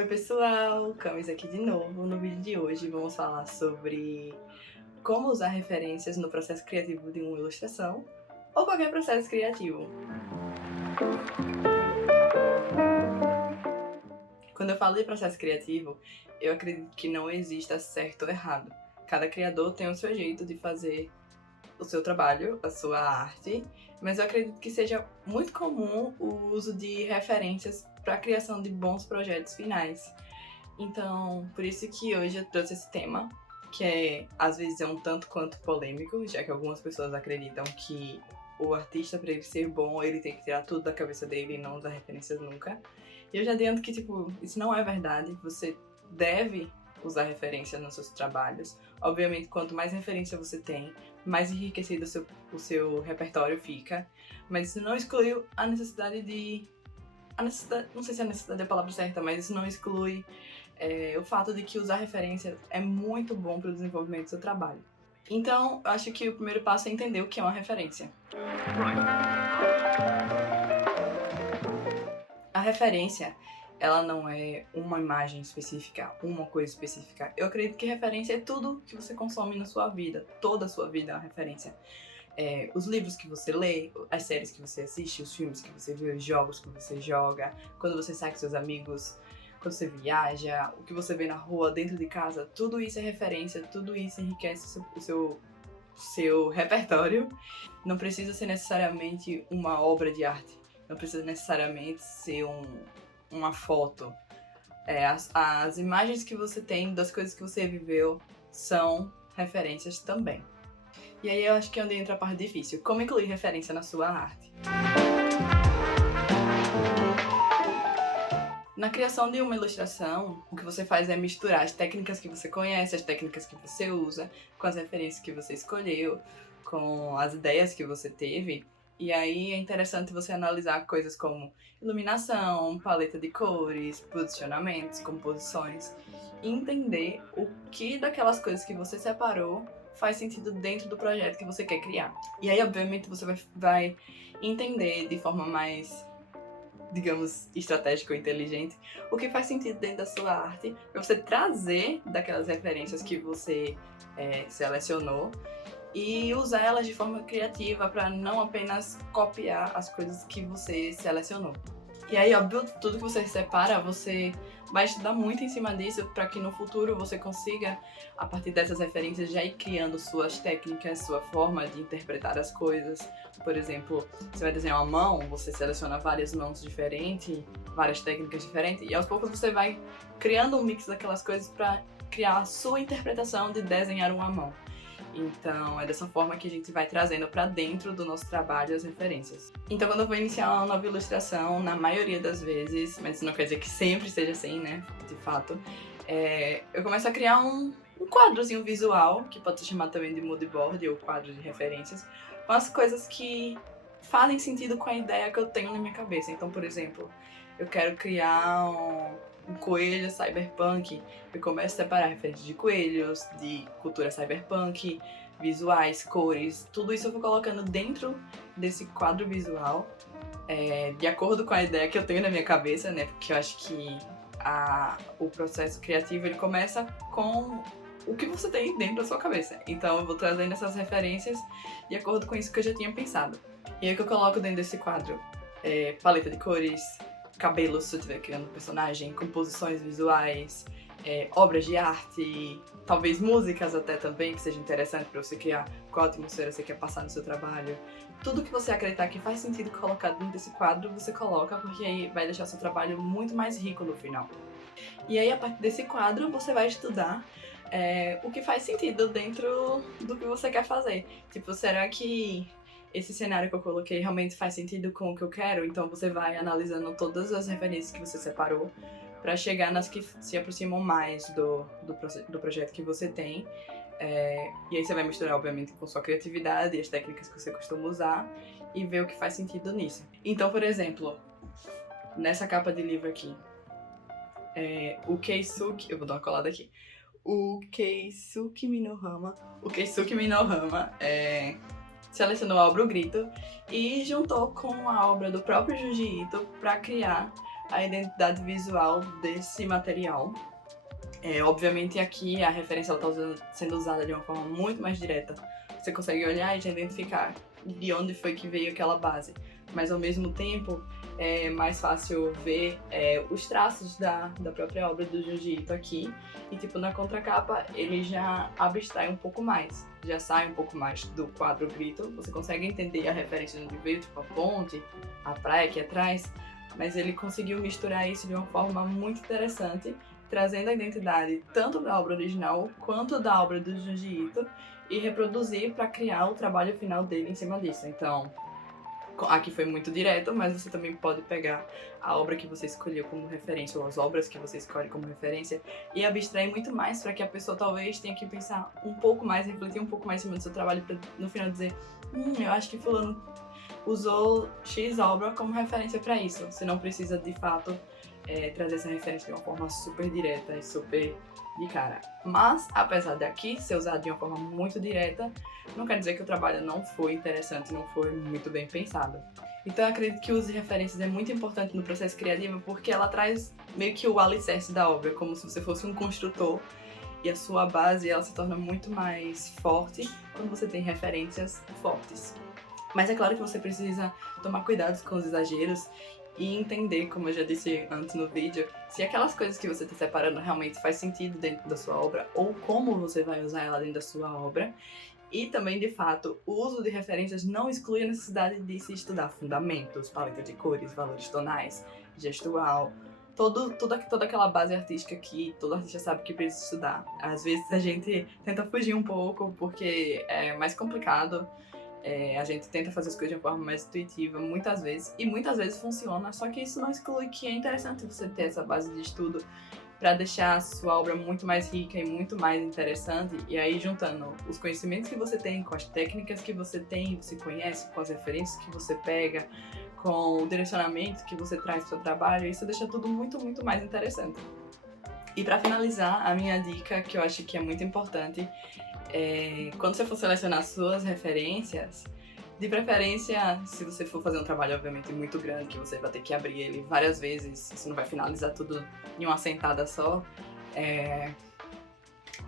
Oi pessoal, Camis aqui de novo. No vídeo de hoje vamos falar sobre como usar referências no processo criativo de uma ilustração ou qualquer processo criativo. Quando eu falo de processo criativo, eu acredito que não exista certo ou errado. Cada criador tem o seu jeito de fazer o seu trabalho, a sua arte, mas eu acredito que seja muito comum o uso de referências para a criação de bons projetos finais. Então, por isso que hoje eu trouxe esse tema, que às vezes é um tanto quanto polêmico, já que algumas pessoas acreditam que o artista, para ele ser bom, ele tem que tirar tudo da cabeça dele e não usar referências nunca. E eu já adianto que, isso não é verdade. Você deve usar referência nos seus trabalhos. Obviamente, quanto mais referência você tem, mais enriquecido o seu repertório fica. Mas isso não exclui a necessidade de... não sei se a necessidade é a palavra certa, mas isso não exclui o fato de que usar referência é muito bom para o desenvolvimento do seu trabalho. Então, eu acho que o primeiro passo é entender o que é uma referência. A referência, ela não é uma imagem específica, uma coisa específica. Eu acredito que referência é tudo que você consome na sua vida. Toda a sua vida é uma referência. Os livros que você lê, as séries que você assiste, os filmes que você vê, os jogos que você joga, quando você sai com seus amigos, quando você viaja, o que você vê na rua, dentro de casa, tudo isso é referência, tudo isso enriquece o seu repertório. Não precisa ser necessariamente uma obra de arte, não precisa necessariamente ser uma foto. As imagens que você tem das coisas que você viveu são referências também. E aí eu acho que é onde entra a parte difícil. Como incluir referência na sua arte? Na criação de uma ilustração, o que você faz é misturar as técnicas que você conhece, as técnicas que você usa, com as referências que você escolheu, com as ideias que você teve. E aí é interessante você analisar coisas como iluminação, paleta de cores, posicionamentos, composições, e entender o que daquelas coisas que você separou faz sentido dentro do projeto que você quer criar. E aí, obviamente, você vai entender de forma mais, digamos, estratégica ou inteligente, o que faz sentido dentro da sua arte, para você trazer daquelas referências que você selecionou e usar elas de forma criativa para não apenas copiar as coisas que você selecionou. E aí, óbvio, tudo que você separa, você vai estudar muito em cima disso para que no futuro você consiga, a partir dessas referências, já ir criando suas técnicas, sua forma de interpretar as coisas. Por exemplo, você vai desenhar uma mão, você seleciona várias mãos diferentes, várias técnicas diferentes, e aos poucos você vai criando um mix daquelas coisas para criar a sua interpretação de desenhar uma mão. Então, é dessa forma que a gente vai trazendo para dentro do nosso trabalho as referências. Então, quando eu vou iniciar uma nova ilustração, na maioria das vezes, mas isso não quer dizer que sempre seja assim, né, de fato, eu começo a criar um quadrozinho visual, que pode ser chamado também de mood board ou quadro de referências, com as coisas que fazem sentido com a ideia que eu tenho na minha cabeça. Então, por exemplo, eu quero criar um coelho cyberpunk, eu começo a separar referências de coelhos, de cultura cyberpunk, visuais, cores, tudo isso eu vou colocando dentro desse quadro visual, de acordo com a ideia que eu tenho na minha cabeça, né? Porque eu acho que o processo criativo ele começa com o que você tem dentro da sua cabeça. Então eu vou trazendo essas referências de acordo com isso que eu já tinha pensado. E aí o que eu coloco dentro desse quadro? Paleta de cores, cabelos, se eu estiver criando um personagem, composições visuais, obras de arte, talvez músicas até também, que seja interessante para você criar, qual atmosfera você quer passar no seu trabalho. Tudo que você acreditar que faz sentido colocar dentro desse quadro, você coloca, porque aí vai deixar o seu trabalho muito mais rico no final. E aí, a partir desse quadro, você vai estudar o que faz sentido dentro do que você quer fazer. Tipo, será que esse cenário que eu coloquei realmente faz sentido com o que eu quero? Então você vai analisando todas as referências que você separou para chegar nas que se aproximam mais do projeto que você tem. E aí você vai misturar, obviamente, com sua criatividade e as técnicas que você costuma usar e ver o que faz sentido nisso. Então, por exemplo, nessa capa de livro aqui, o Keisuke... Eu vou dar uma colada aqui. O Keisuke Minohama selecionou a obra O Grito e juntou com a obra do próprio Junji Ito para criar a identidade visual desse material. Obviamente aqui a referência está sendo usada de uma forma muito mais direta. Você consegue olhar e já identificar de onde foi que veio aquela base. Mas ao mesmo tempo é mais fácil ver os traços da própria obra do Junji Ito aqui. E tipo, na contracapa ele já abstrai um pouco mais. Já sai um pouco mais do quadro grito. Você consegue entender a referência de onde veio, tipo a ponte, a praia aqui atrás. Mas ele conseguiu misturar isso de uma forma muito interessante, trazendo a identidade tanto da obra original quanto da obra do Junji Ito e reproduzir para criar o trabalho final dele em cima disso. Então, aqui foi muito direto, mas você também pode pegar a obra que você escolheu como referência, ou as obras que você escolhe como referência, e abstrair muito mais para que a pessoa talvez tenha que pensar um pouco mais, refletir um pouco mais em cima do seu trabalho, para no final dizer, eu acho que fulano usou X obra como referência para isso. Você não precisa, de fato, trazer essa referência de uma forma super direta e super de cara. Mas, apesar daqui ser usado de uma forma muito direta, não quer dizer que o trabalho não foi interessante, não foi muito bem pensado. Então eu acredito que o uso de referências é muito importante no processo criativo porque ela traz meio que o alicerce da obra, como se você fosse um construtor e a sua base ela se torna muito mais forte quando você tem referências fortes. Mas é claro que você precisa tomar cuidado com os exageros e entender, como eu já disse antes no vídeo, se aquelas coisas que você está separando realmente faz sentido dentro da sua obra ou como você vai usar ela dentro da sua obra. E também, de fato, o uso de referências não exclui a necessidade de se estudar fundamentos, paleta de cores, valores tonais, gestual, toda aquela base artística que todo artista sabe que precisa estudar. Às vezes a gente tenta fugir um pouco porque é mais complicado. A gente tenta fazer as coisas de uma forma mais intuitiva, muitas vezes, e muitas vezes funciona, só que isso não exclui que é interessante você ter essa base de estudo para deixar a sua obra muito mais rica e muito mais interessante, e aí juntando os conhecimentos que você tem, com as técnicas que você tem, você conhece, com as referências que você pega, com o direcionamento que você traz para o seu trabalho, isso deixa tudo muito, muito mais interessante. E para finalizar, a minha dica, que eu acho que é muito importante, quando você for selecionar suas referências, de preferência, se você for fazer um trabalho obviamente muito grande, que você vai ter que abrir ele várias vezes, você não vai finalizar tudo em uma sentada só,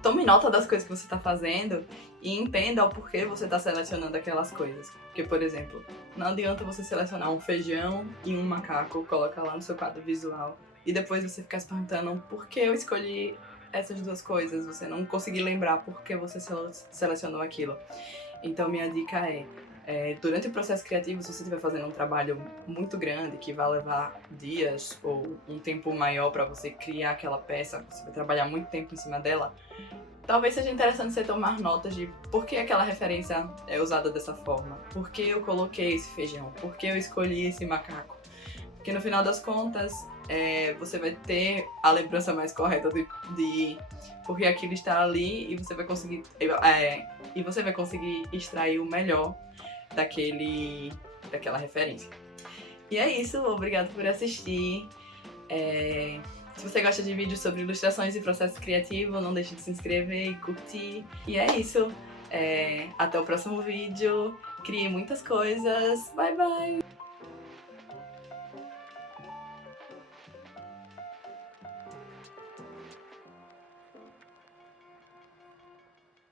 tome nota das coisas que você está fazendo e entenda o porquê você está selecionando aquelas coisas. Porque, por exemplo, não adianta você selecionar um feijão e um macaco, colocar lá no seu quadro visual e depois você ficar se perguntando por que eu escolhi essas duas coisas, você não conseguir lembrar por que você selecionou aquilo. Então minha dica durante o processo criativo, se você estiver fazendo um trabalho muito grande, que vai levar dias ou um tempo maior para você criar aquela peça, você vai trabalhar muito tempo em cima dela, talvez seja interessante você tomar notas de por que aquela referência é usada dessa forma, por que eu coloquei esse feijão, por que eu escolhi esse macaco. Porque no final das contas, você vai ter a lembrança mais correta de porque aquilo está ali e você vai conseguir extrair o melhor daquela referência. E é isso, obrigado por assistir. Se você gosta de vídeos sobre ilustrações e processo criativo, não deixe de se inscrever e curtir. E é isso, até o próximo vídeo. Crie muitas coisas. Bye, bye!